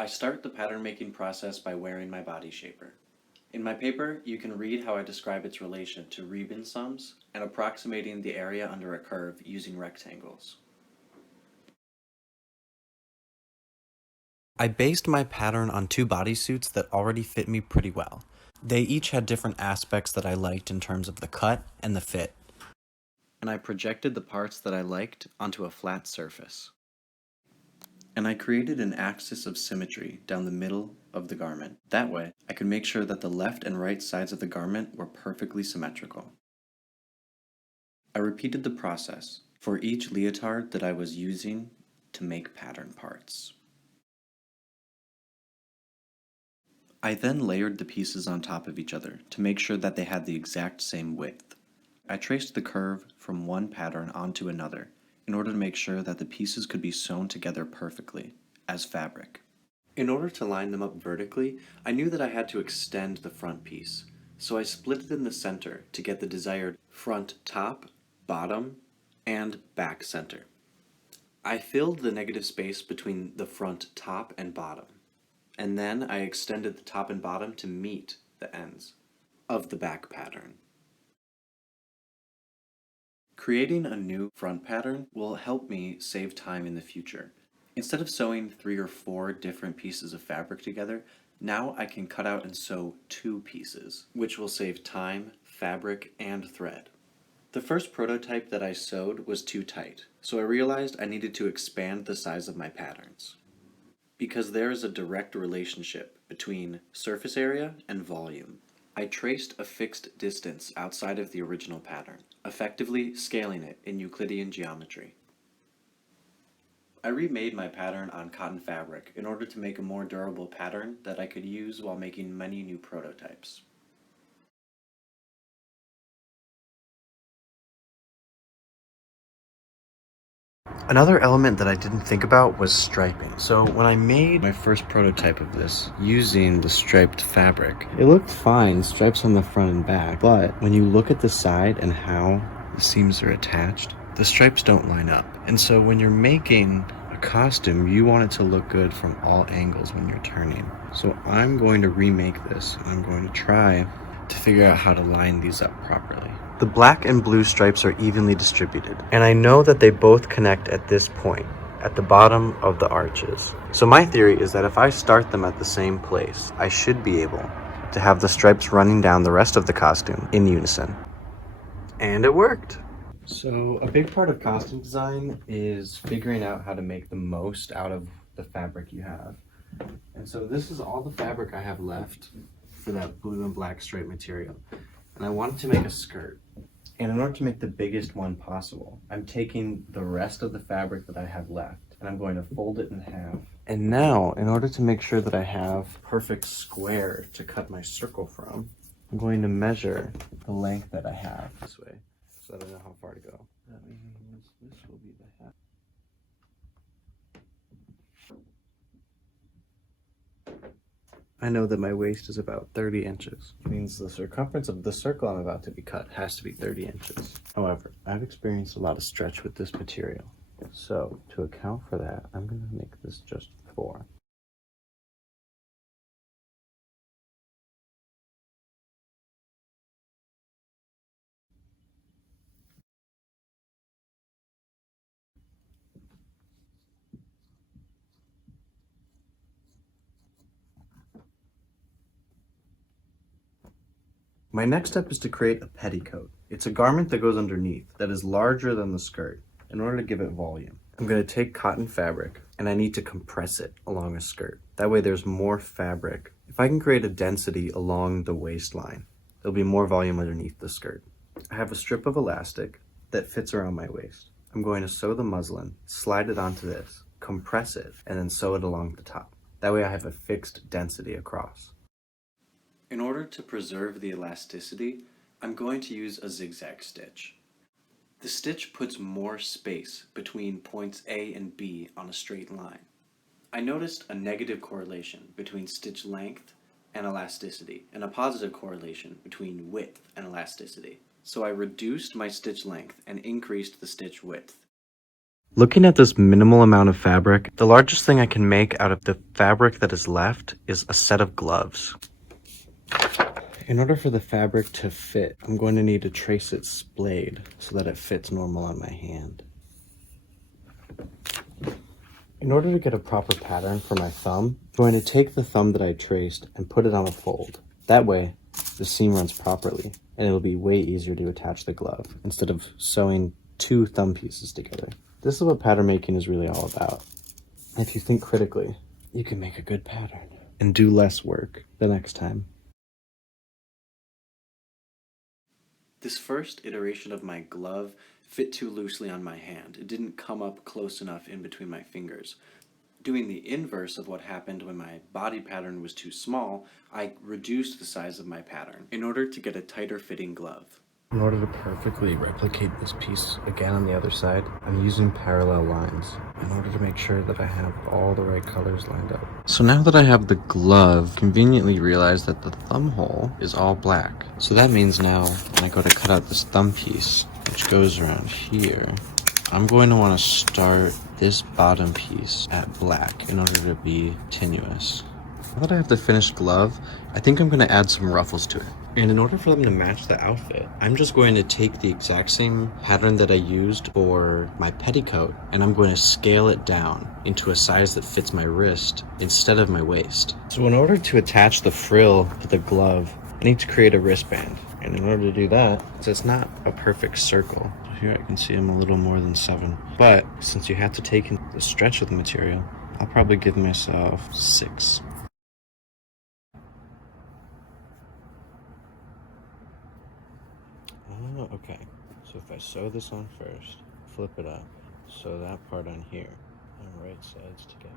I start the pattern making process by wearing my body shaper. In my paper, you can read how I describe its relation to Riemann sums and approximating the area under a curve using rectangles. I based my pattern on two bodysuits that already fit me pretty well. They each had different aspects that I liked in terms of the cut and the fit. And I projected the parts that I liked onto a flat surface. And I created an axis of symmetry down the middle of the garment. That way, I could make sure that the left and right sides of the garment were perfectly symmetrical. I repeated the process for each leotard that I was using to make pattern parts. I then layered the pieces on top of each other to make sure that they had the exact same width. I traced the curve from one pattern onto another in order to make sure that the pieces could be sewn together perfectly, as fabric. In order to line them up vertically, I knew that I had to extend the front piece, so I split it in the center to get the desired front top, bottom, and back center. I filled the negative space between the front top and bottom, and then I extended the top and bottom to meet the ends of the back pattern. Creating a new front pattern will help me save time in the future. Instead of sewing 3 or 4 different pieces of fabric together, now I can cut out and sew 2 pieces, which will save time, fabric, and thread. The first prototype that I sewed was too tight, so I realized I needed to expand the size of my patterns. Because there is a direct relationship between surface area and volume, I traced a fixed distance outside of the original pattern, effectively scaling it in Euclidean geometry. I remade my pattern on cotton fabric in order to make a more durable pattern that I could use while making many new prototypes. Another element that I didn't think about was striping. So when I made my first prototype of this using the striped fabric, it looked fine, stripes on the front and back, but when you look at the side and how the seams are attached, the stripes don't line up. And so when you're making a costume, you want it to look good from all angles when you're turning. So I'm going to remake this, and I'm going to try to figure out how to line these up properly. The black and blue stripes are evenly distributed, and I know that they both connect at this point, at the bottom of the arches. So my theory is that if I start them at the same place, I should be able to have the stripes running down the rest of the costume in unison. And it worked! So a big part of costume design is figuring out how to make the most out of the fabric you have. And so this is all the fabric I have left for that blue and black stripe material. And I wanted to make a skirt. And in order to make the biggest one possible, I'm taking the rest of the fabric that I have left and I'm going to fold it in half. And now, in order to make sure that I have a perfect square to cut my circle from, I'm going to measure the length that I have this way so that I know how far to go. That means this will be the half. I know that my waist is about 30 inches. It means the circumference of the circle I'm about to be cut has to be 30 inches. However, I've experienced a lot of stretch with this material. So, to account for that, I'm going to make this just 4. My next step is to create a petticoat. It's a garment that goes underneath that is larger than the skirt in order to give it volume. I'm going to take cotton fabric and I need to compress it along a skirt. That way there's more fabric. If I can create a density along the waistline, there'll be more volume underneath the skirt. I have a strip of elastic that fits around my waist. I'm going to sew the muslin, slide it onto this, compress it, and then sew it along the top. That way I have a fixed density across. In order to preserve the elasticity, I'm going to use a zigzag stitch. The stitch puts more space between points A and B on a straight line. I noticed a negative correlation between stitch length and elasticity, and a positive correlation between width and elasticity. So I reduced my stitch length and increased the stitch width. Looking at this minimal amount of fabric, the largest thing I can make out of the fabric that is left is a set of gloves. In order for the fabric to fit, I'm going to need to trace it splayed so that it fits normal on my hand. In order to get a proper pattern for my thumb, I'm going to take the thumb that I traced and put it on a fold. That way, the seam runs properly, and it'll be way easier to attach the glove instead of sewing two thumb pieces together. This is what pattern making is really all about. If you think critically, you can make a good pattern and do less work the next time. This first iteration of my glove fit too loosely on my hand. It didn't come up close enough in between my fingers. Doing the inverse of what happened when my body pattern was too small, I reduced the size of my pattern in order to get a tighter fitting glove. In order to perfectly replicate this piece again on the other side, I'm using parallel lines in order to make sure that I have all the right colors lined up. So now that I have the glove, conveniently realized that the thumb hole is all black. So that means now when I go to cut out this thumb piece, which goes around here, I'm going to want to start this bottom piece at black in order to be tenuous. Now that I have the finished glove, I think I'm going to add some ruffles to it. And in order for them to match the outfit, I'm just going to take the exact same pattern that I used for my petticoat, and I'm going to scale it down into a size that fits my wrist instead of my waist. So in order to attach the frill to the glove, I need to create a wristband. And in order to do that, so it's not a perfect circle. So here I can see I'm a little more than 7. But since you have to take in the stretch of the material, I'll probably give myself 6. Oh, okay. So if I sew this on first, flip it up, sew that part on here, and right sides together.